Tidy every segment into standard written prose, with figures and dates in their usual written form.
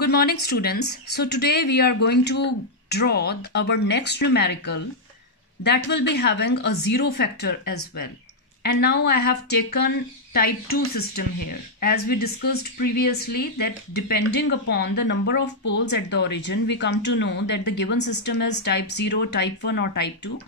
Good morning, students. So today we are going to draw our next numerical that will be having a zero factor as well. And now I have taken type 2 system here. As we discussed previously, that depending upon the number of poles at the origin, we come to know that the given system is type 0, type 1 or type 2.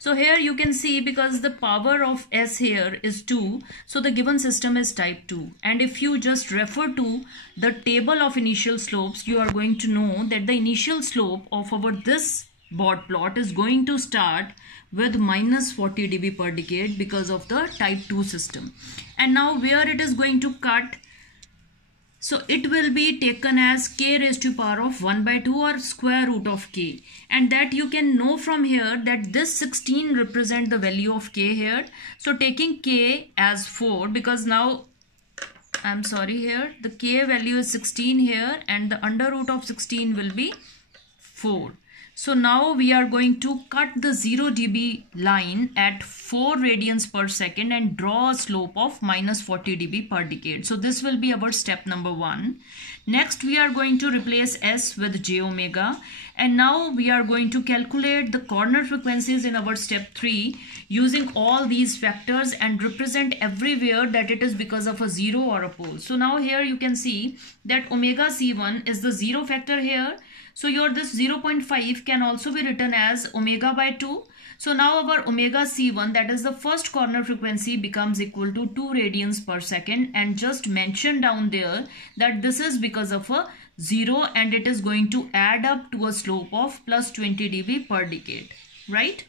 So here you can see, because the power of S here is 2, so the given system is type 2. And if you just refer to the table of initial slopes, you are going to know that the initial slope of our this board plot is going to start with minus 40 dB per decade because of the type 2 system. And now where it is going to cut, so it will be taken as k raised to power of 1 by 2 or square root of k. And that you can know from here that this 16 represent the value of k here. So taking k as 4, because now I'm sorry, here the k value is 16 here and the under root of 16 will be 4. So now we are going to cut the 0 dB line at 4 radians per second and draw a slope of minus 40 dB per decade. So this will be our step number 1. Next we are going to replace S with j omega, and now we are going to calculate the corner frequencies in our step 3 using all these factors and represent everywhere that it is because of a 0 or a pole. So now here you can see that omega C1 is the 0 factor here. So your this 0.5 can also be written as omega by 2. So now our omega C1, that is the first corner frequency, becomes equal to 2 radians per second, and just mention down there that this is because of a 0 and it is going to add up to a slope of plus 20 dB per decade, right?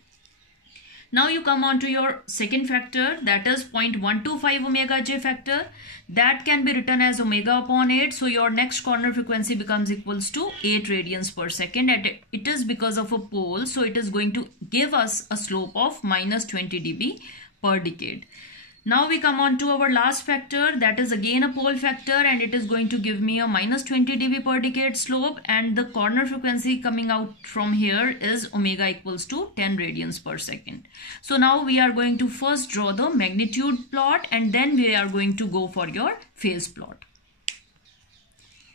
Now you come on to your second factor, that is 0.125 omega j factor. That can be written as omega upon 8. So your next corner frequency becomes equals to 8 radians per second, and it is because of a pole. So it is going to give us a slope of minus 20 dB per decade. Now we come on to our last factor, that is again a pole factor, and it is going to give me a minus 20 dB per decade slope, and the corner frequency coming out from here is omega equals to 10 radians per second. So now we are going to first draw the magnitude plot, and then we are going to go for your phase plot.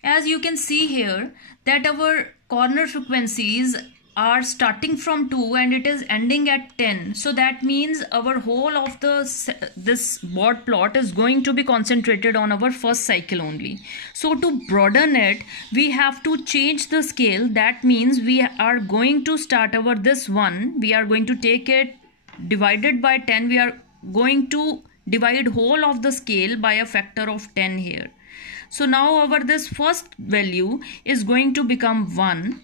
As you can see here that our corner frequencies are starting from 2 and it is ending at 10. So that means our whole of this board plot is going to be concentrated on our first cycle only. So to broaden it, we have to change the scale. That means we are going to start our this one. We are going to take it divided by 10. We are going to divide whole of the scale by a factor of 10 here. So now our this first value is going to become 1.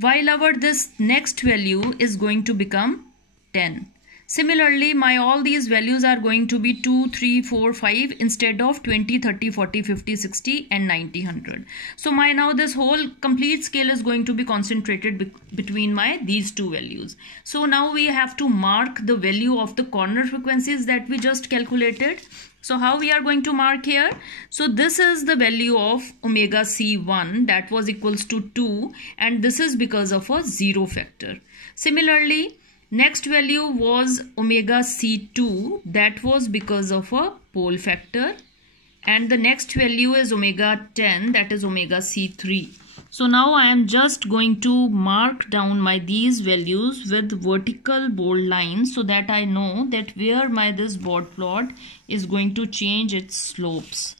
While our this next value is going to become 10. Similarly, my all these values are going to be 2, 3, 4, 5 instead of 20, 30, 40, 50, 60 and 90, 100. So my now this whole complete scale is going to be concentrated between my these two values. So now we have to mark the value of the corner frequencies that we just calculated. So how we are going to mark here? So this is the value of omega C1, that was equals to 2, and this is because of a 0 factor. Similarly, next value was omega C2, that was because of a pole factor, and the next value is omega 10, that is omega C3. So now I am just going to mark down my these values with vertical bold lines so that I know that where my this board plot is going to change its slopes.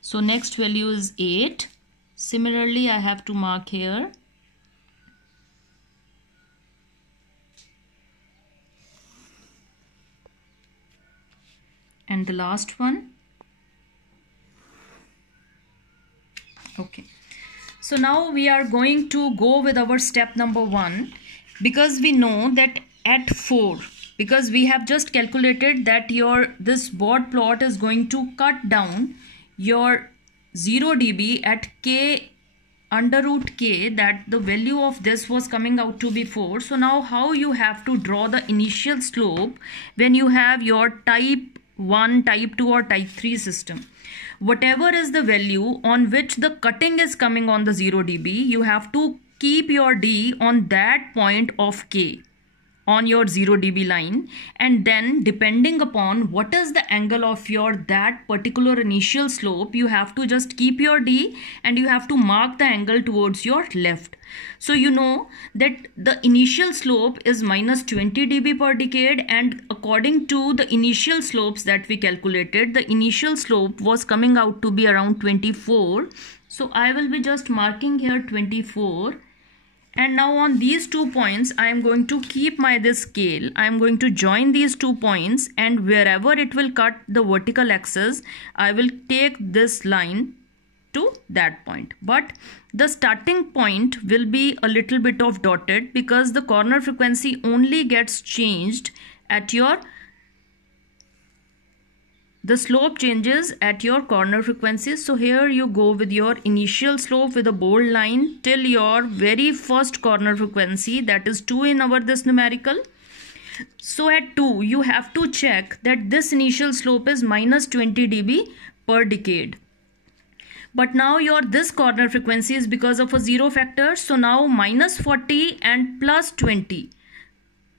So next value is 8. Similarly, I have to mark here. And the last one. Okay. So now we are going to go with our step number 1, because we know that at 4, because we have just calculated that this board plot is going to cut down your 0 dB at k under root k, that the value of this was coming out to be 4. So now how you have to draw the initial slope when you have your type 1, type 2 or type 3 system. Whatever is the value on which the cutting is coming on the 0 dB, you have to keep your D on that point of K. on your 0 dB line, and then depending upon what is the angle of your that particular initial slope, you have to just keep your D and you have to mark the angle towards your left. So you know that the initial slope is minus 20 dB per decade, and according to the initial slopes that we calculated, the initial slope was coming out to be around 24. So I will be just marking here 24. And now on these 2 points, I am going to keep this scale. I am going to join these 2 points, and wherever it will cut the vertical axis, I will take this line to that point. But the starting point will be a little bit of dotted because the corner frequency only gets changed at your the slope changes at your corner frequencies. So here you go with your initial slope with a bold line till your very first corner frequency, that is 2 in our this numerical. So at 2 you have to check that this initial slope is minus 20 dB per decade. But now your this corner frequency is because of a zero factor. So now minus 40 and plus 20.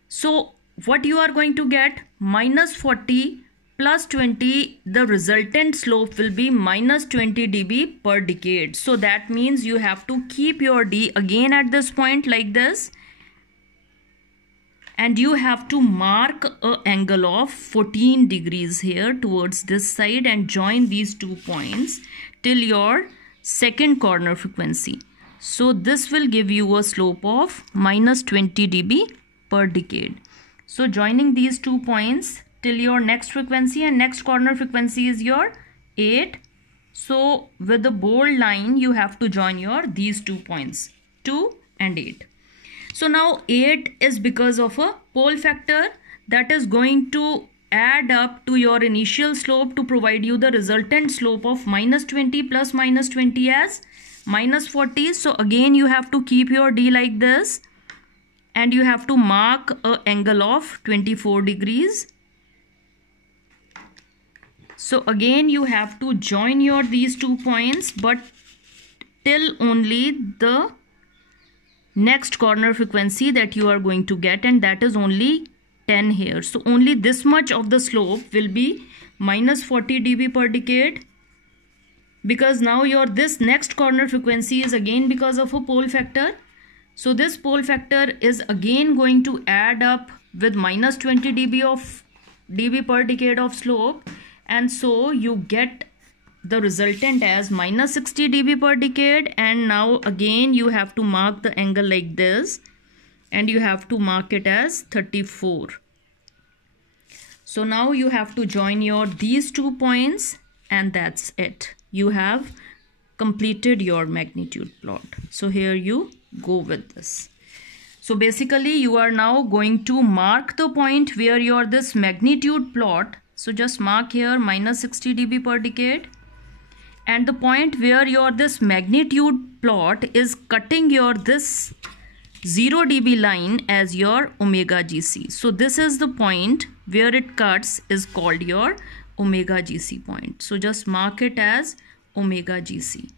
So what you are going to get, minus 40 plus 20, the resultant slope will be minus 20 dB per decade. So that means you have to keep your D again at this point like this, and you have to mark an angle of 14 degrees here towards this side and join these 2 points till your second corner frequency. So this will give you a slope of minus 20 dB per decade. So joining these 2 points till your next frequency, and next corner frequency is your 8. So with the bold line you have to join your these 2 points, 2 and 8. So now 8 is because of a pole factor that is going to add up to your initial slope to provide you the resultant slope of minus 20 plus minus 20 as minus 40. So again you have to keep your D like this, and you have to mark an angle of 24 degrees. So again you have to join your these 2 points, but till only the next corner frequency that you are going to get, and that is only 10 here. So only this much of the slope will be minus 40 dB per decade, because now your this next corner frequency is again because of a pole factor. So this pole factor is again going to add up with minus 20 dB per decade of slope, and so you get the resultant as minus 60 dB per decade. And now again you have to mark the angle like this, and you have to mark it as 34. So now you have to join your these 2 points, and that's it. You have completed your magnitude plot. So here you go with this. So basically you are now going to mark the point where your this magnitude plot. So just mark here minus 60 dB per decade, and the point where your this magnitude plot is cutting your this 0 dB line as your omega GC. So this is the point where it cuts is called your omega GC point. So just mark it as omega GC.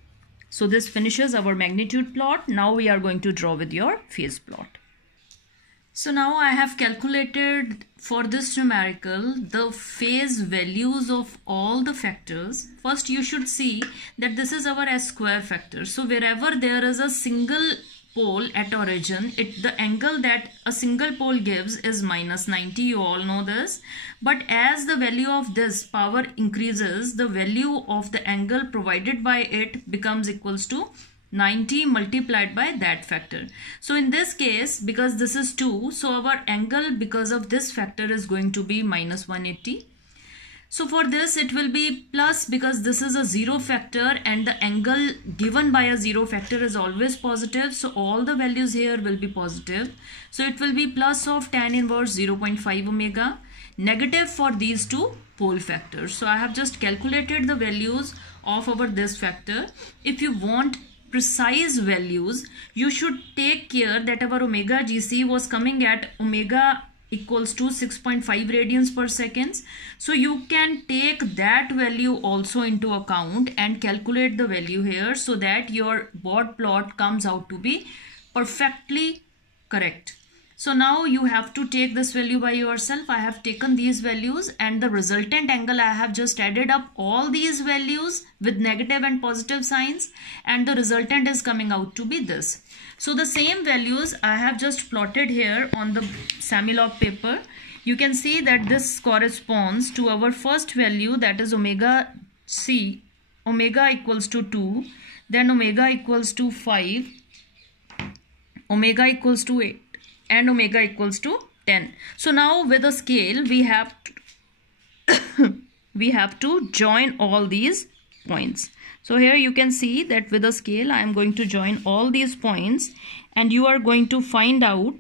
So this finishes our magnitude plot. Now we are going to draw with your phase plot. So now I have calculated for this numerical the phase values of all the factors. First you should see that this is our S square factor. So wherever there is a single pole at origin, the angle that a single pole gives is minus 90. You all know this. But as the value of this power increases, the value of the angle provided by it becomes equals to 90 multiplied by that factor. So in this case, because this is 2, so our angle because of this factor is going to be minus 180. So for this it will be plus, because this is a zero factor and the angle given by a zero factor is always positive. So all the values here will be positive. So it will be plus of tan inverse 0.5 omega, negative for these two pole factors. So I have just calculated the values of our this factor. If you want precise values, you should take care that our omega GC was coming at omega equals to 6.5 radians per second. So you can take that value also into account and calculate the value here, so that your board plot comes out to be perfectly correct. So now you have to take this value by yourself. I have taken these values and the resultant angle, I have just added up all these values with negative and positive signs, and the resultant is coming out to be this. So the same values I have just plotted here on the Samilog paper. You can see that this corresponds to our first value, that is omega c, omega equals to 2, then omega equals to 5, omega equals to 8, and omega equals to 10. So now with a scale we have to join all these points. So here you can see that with a scale I am going to join all these points, and you are going to find out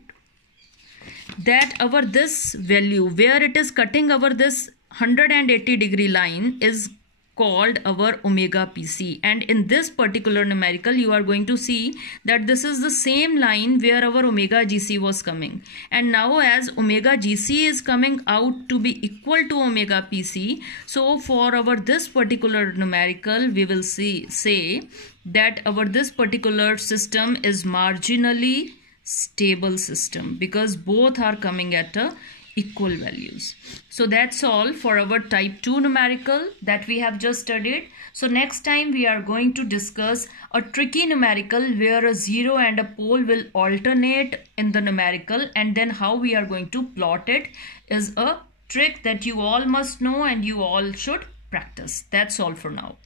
that our this value where it is cutting our this 180-degree line is called our omega PC, and in this particular numerical you are going to see that this is the same line where our omega GC was coming, and now as omega GC is coming out to be equal to omega PC, so for our this particular numerical we will say that our this particular system is marginally stable system, because both are coming at equal values. So that's all for our type 2 numerical that we have just studied. So next time we are going to discuss a tricky numerical where a 0 and a pole will alternate in the numerical, and then how we are going to plot it is a trick that you all must know and you all should practice. That's all for now.